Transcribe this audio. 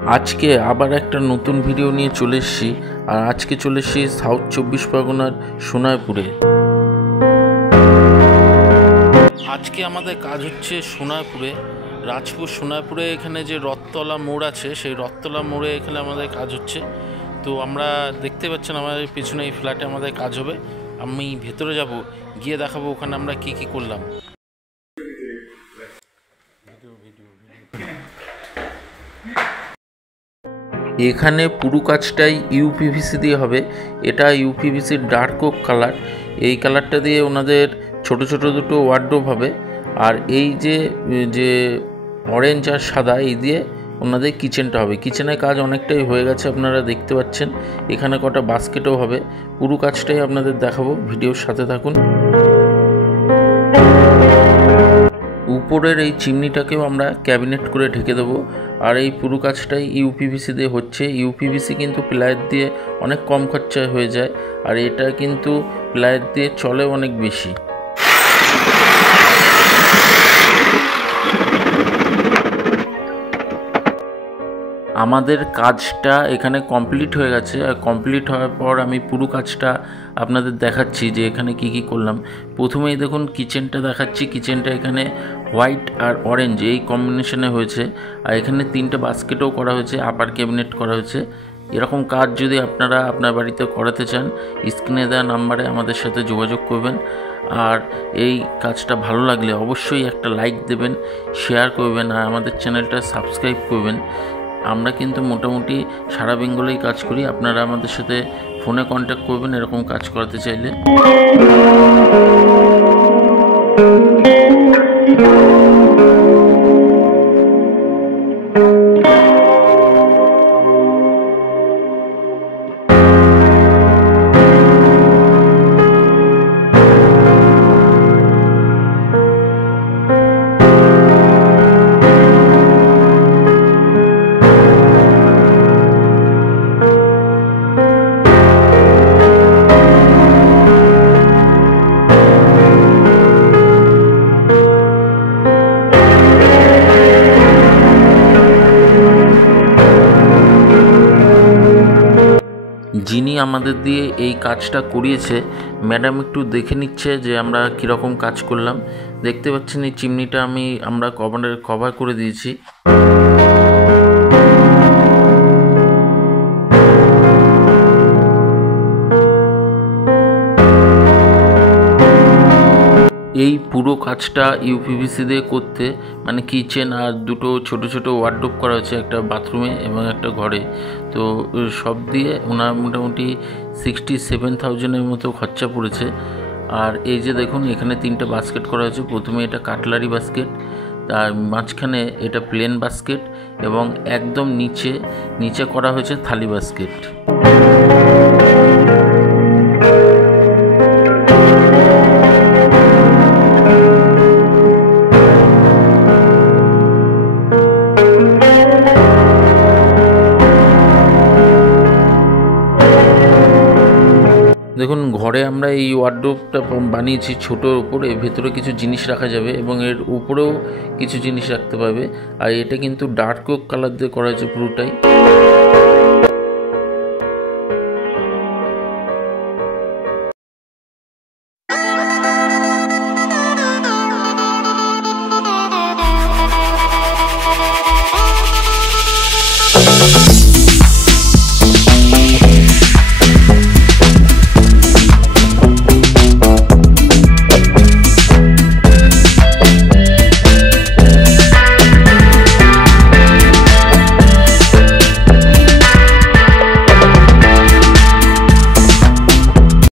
আজকে আবার একটা নতুন ভিডিও নিয়ে চলে এসেছি। আর আজকে চলে এসেছি সাউথ 24 পরগনার সোনারপুরে। আজকে আমাদের কাজ হচ্ছে সোনারপুরে, রাজপুর সোনারপুরে। এখানে যে রথতলা মোড় আছে, সেই রথতলা মোড়ে এখানে আমাদের কাজ হচ্ছে। তো আমরা দেখতে পাচ্ছেন আমাদের পিছনে এই ফ্ল্যাটে আমাদের কাজ হবে। আমি ভেতরে যাব, গিয়ে দেখাবো ওখানে আমরা কি কি করলাম। এখানে পুরো কাজটাই ইউপিভিসি দিয়ে হবে। এটা ইউপিভিসির ডার্ক ওক কালার। এই কালারটা দিয়ে ওনাদের ছোট ছোট দুটো ওয়ার্ডরোব হবে। আর এই যে অরেঞ্জ আর সাদা, এই দিয়ে ওনাদের কিচেনটা হবে। কিচেনের কাজ অনেকটাই হয়ে গেছে, আপনারা দেখতে পাচ্ছেন। এখানে কটা বাস্কেটও হবে। পুরো কাজটাই আপনাদের দেখাবো, ভিডিওর সাথে থাকুন। উপরের এই চিমনিটাকেও আমরা ক্যাবিনেট করে ঢেকে দেবো। আর এই পুরো কাজটাই ইউপিভিসি দিয়ে হচ্ছে। ইউপিভিসি কিন্তু প্লাইয়ের দিয়ে অনেক কম খরচায় হয়ে যায়, আর এটা কিন্তু প্লাইয়ের দিয়ে চলে অনেক বেশি। আমাদের কাজটা এখানে কমপ্লিট হয়ে গেছে। আর কমপ্লিট হওয়ার পর আমি পুরো কাজটা আপনাদের দেখাচ্ছি যে এখানে কি কি করলাম। প্রথমেই দেখুন কিচেনটা দেখাচ্ছি। কিচেনটা এখানে হোয়াইট আর অরেঞ্জ এই কম্বিনেশনে হয়েছে। আর এখানে 3টে বাস্কেটও করা হয়েছে, আপার ক্যাবিনেট করা হয়েছে। এরকম কাজ যদি আপনারা আপনার বাড়িতে করাতে চান, স্ক্রিনে দেওয়া নাম্বারে আমাদের সাথে যোগাযোগ করবেন। আর এই কাজটা ভালো লাগলে অবশ্যই একটা লাইক দেবেন, শেয়ার করবেন, আর আমাদের চ্যানেলটা সাবস্ক্রাইব করবেন। আমরা কিন্তু মোটামুটি সারা বেঙ্গলেই কাজ করি। আপনারা আমাদের সাথে ফোনে কন্ট্যাক্ট করবেন এরকম কাজ করাতে চাইলে। যিনি আমাদের দিয়ে এই কাজটা করিয়েছে, ম্যাডাম একটু দেখে নিচ্ছে যে আমরা কীরকম কাজ করলাম। দেখতে পাচ্ছেন এই চিমনিটা আমরা কভার করে দিয়েছি। এই পুরো কাজটা ইউপিভিসি দিয়ে করতে, মানে কিচেন আর দুটো ছোট ছোট ওয়ার্ডরোব করা হচ্ছে, একটা বাথরুমে এবং একটা ঘরে। তো সব দিয়ে ওনার মোটামুটি 67,000-এর মতো খরচা পড়েছে। আর এই যে দেখুন এখানে 3টে বাস্কেট করা হয়েছে। প্রথমে এটা কাটলারি বাস্কেট, তার মাঝখানে এটা প্লেন বাস্কেট, এবং একদম নিচে করা হয়েছে থালি বাস্কেট। দেখুন ঘরে আমরা এই ওয়ার্ডরোবটা বানিয়েছি ছোটোর উপরে। ভেতরে কিছু জিনিস রাখা যাবে এবং এর উপরেও কিছু জিনিস রাখতে পারবে। আর এটা কিন্তু ডার্ক ওক কালার দিয়ে করা হয়েছে পুরোটাই।